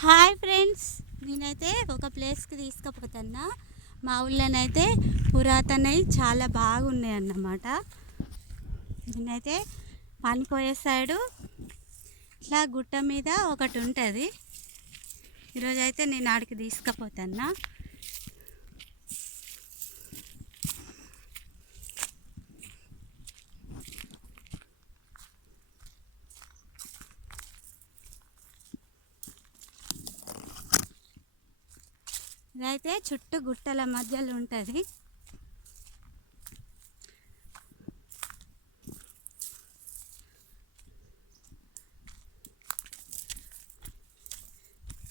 Hi friends, నేనైతే ఒక ప్లేస్కి తీసుకుపోతున్నా. మా ఊళ్ళోనైతే పురాతనవి చాలా బాగున్నాయి అన్నమాట. నేనైతే పనిపోయే సైడు ఇట్లా గుట్ట మీద ఒకటి ఉంటుంది. ఈరోజైతే నేను ఆడికి తీసుకుపోతున్నా. ఇదైతే చుట్టూ గుట్టల మధ్యలో ఉంటుంది.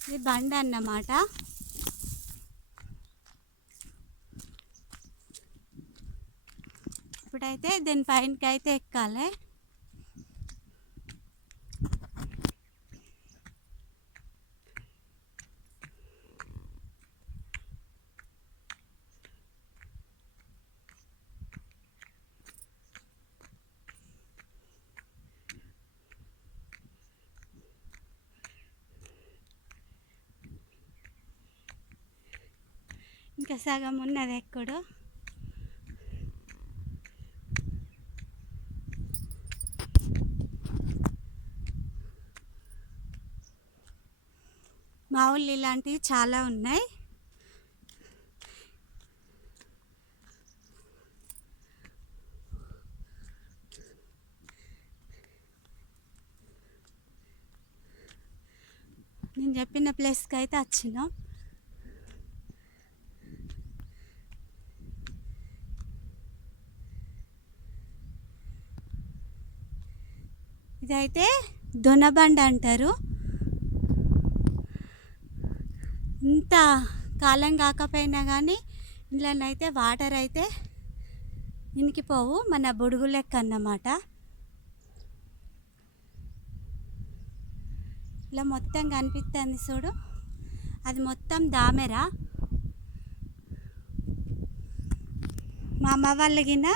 ఇది బండ అన్నమాట. ఇప్పుడైతే దీనిపైనకి అయితే ఎక్కాలి. ఇంకా సగం ఉన్నది ఎక్కడో. మా ఊళ్ళో ఇలాంటివి చాలా ఉన్నాయి. నేను చెప్పిన ప్లేస్కి అయితే వచ్చినాం. ఇదైతే దొనబండ అంటారు. ఇంత కాలం కాకపోయినా కానీ ఇంట్లోనైతే వాటర్ అయితే ఇనికిపోవు, మన బుడుగు లెక్క అన్నమాట. ఇలా మొత్తం కనిపిస్తుంది చూడు, అది మొత్తం దామెర. మా అమ్మ వాళ్ళ గిన్న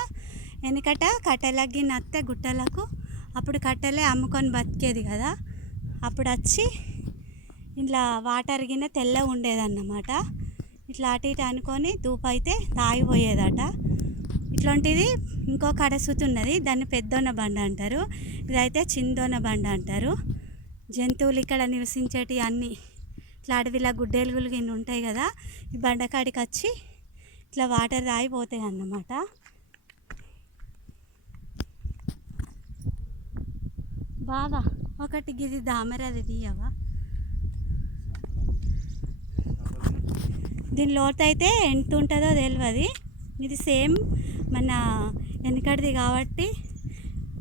వెనకట కట్టెలకు గిన్న అత్తే గుట్టలకు, అప్పుడు కట్టెలే అమ్ముకొని బతికేది కదా. అప్పుడు వచ్చి ఇట్లా వాటర్ గిన్నె తెల్లగా ఉండేదన్నమాట. ఇట్లా అటు ఇటు అనుకొని ధూప అయితే తాగిపోయేదట. ఇట్లాంటిది ఇంకో కడసుతు ఉన్నది, దాన్ని పెద్దోన బండ అంటారు. ఇదైతే చిందోన బండ అంటారు. జంతువులు ఇక్కడ నివసించేటివి అన్నీ ఇట్లా అడవిలా గుడ్డేలుగులు గిన్నె ఉంటాయి కదా, ఈ బండకాడికి వచ్చి ఇట్లా వాటర్ తాగిపోతాయి అన్నమాట. బావా ఒకటి గిది దామరది తీయవా? దీని లోతు అయితే ఎంత ఉంటుందో తెలియదు. ఇది సేమ్ మన వెనకటిది కాబట్టి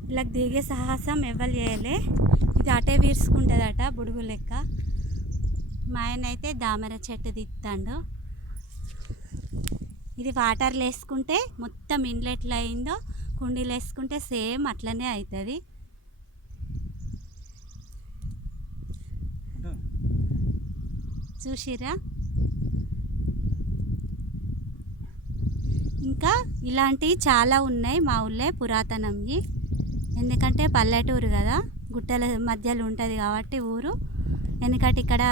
ఇలా దిగే సాహసం ఎవరు చేయలే. ఇది అటే వీర్చుకుంటుందట బుడుగు లెక్క. మా ఆయన అయితే దామర చెట్టు తిత్తాడు. ఇది వాటర్లు వేసుకుంటే మొత్తం ఇండ్లు ఎట్లా అయిందో కుండీలు వేసుకుంటే సేమ్ అట్లనే అవుతుంది. చూసిరా? ఇంకా ఇలాంటివి చాలా ఉన్నాయి మా ఊళ్ళో పురాతనంవి. ఎందుకంటే పల్లెటూరు కదా, గుట్టల మధ్యలో ఉంటుంది కాబట్టి ఊరు. ఎందుకంటే ఇక్కడ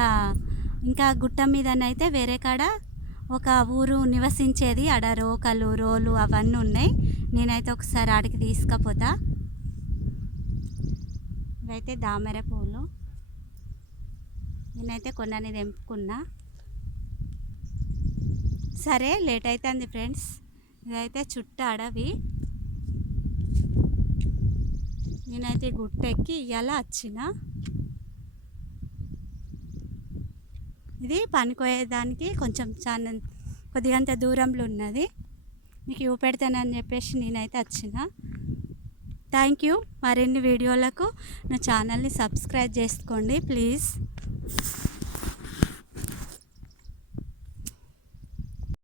ఇంకా గుట్ట మీదనైతే వేరే కాడ ఒక ఊరు నివసించేది, ఆడ రోకలు రోలు అవన్నీ ఉన్నాయి. నేనైతే ఒకసారి ఆడికి తీసుకుపోతా. ఇవైతే దామెర పూలు. నేనైతే కొన్నని తెంపుకున్నా. సరే లేట్ అవుతుంది ఫ్రెండ్స్. ఇదైతే చుట్టూ అడవి. నేనైతే గుట్టెక్కి ఇవాళ వచ్చిన. ఇది పనికోయేదానికి కొంచెం చాలా కొద్దిగంత దూరంలో ఉన్నది. మీకు చూపెడతానని చెప్పేసి నేనైతే వచ్చిన. Thank you. మరిన్ని వీడియోలకు నా ఛానల్ని సబ్స్క్రైబ్ చేసుకోండి ప్లీజ్.